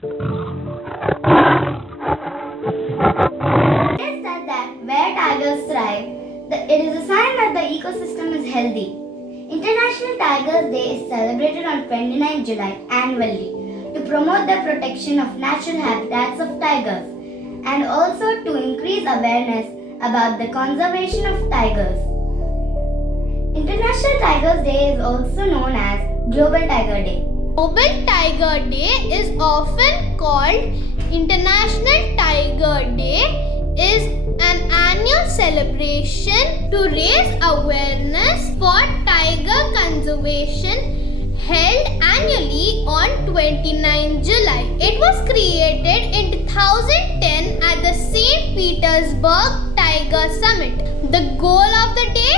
It is said that where tigers thrive, it is a sign that the ecosystem is healthy. International Tigers Day is celebrated on 29 July annually to promote the protection of natural habitats of tigers and also to increase awareness about the conservation of tigers. International Tigers Day is also known as Global Tiger Day. Global Tiger Day is often called International Tiger Day is an annual celebration to raise awareness for tiger conservation held annually on 29 July. It was created in 2010 at the St. Petersburg Tiger Summit. The goal of the day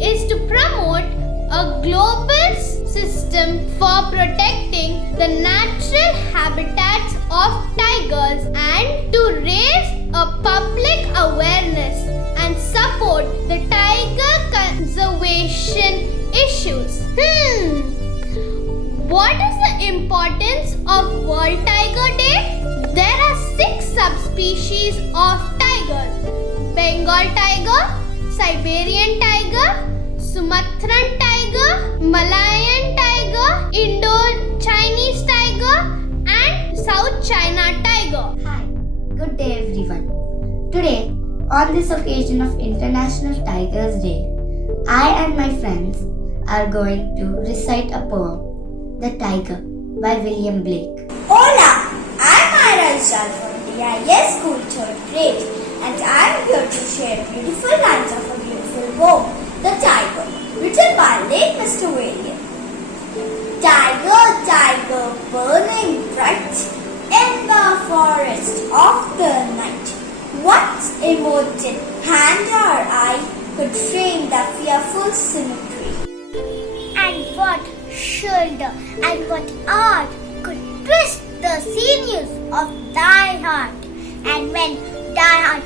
is to promote a global system for protecting the natural habitats of tigers and to raise a public awareness and support the tiger conservation issues. What is the importance of World Tiger Day? There are 6 subspecies of tigers: Bengal tiger, Siberian tiger, Sumatran tiger, Malayan tiger, Indo-Chinese tiger, and South China tiger. Hi, good day everyone. Today, on this occasion of International Tigers Day, I and my friends are going to recite a poem, The Tiger by William Blake. Hola, I'm Ira Rizal from DIS School 3rd grade and I'm here to share beautiful lines of a beautiful poem, The Tiger, written by late Mr. William. Tiger, tiger, burning bright in the forest of the night. What immortal hand or eye could frame the fearful symmetry? And what shoulder and what art could twist the sinews of thy heart? And when thy heart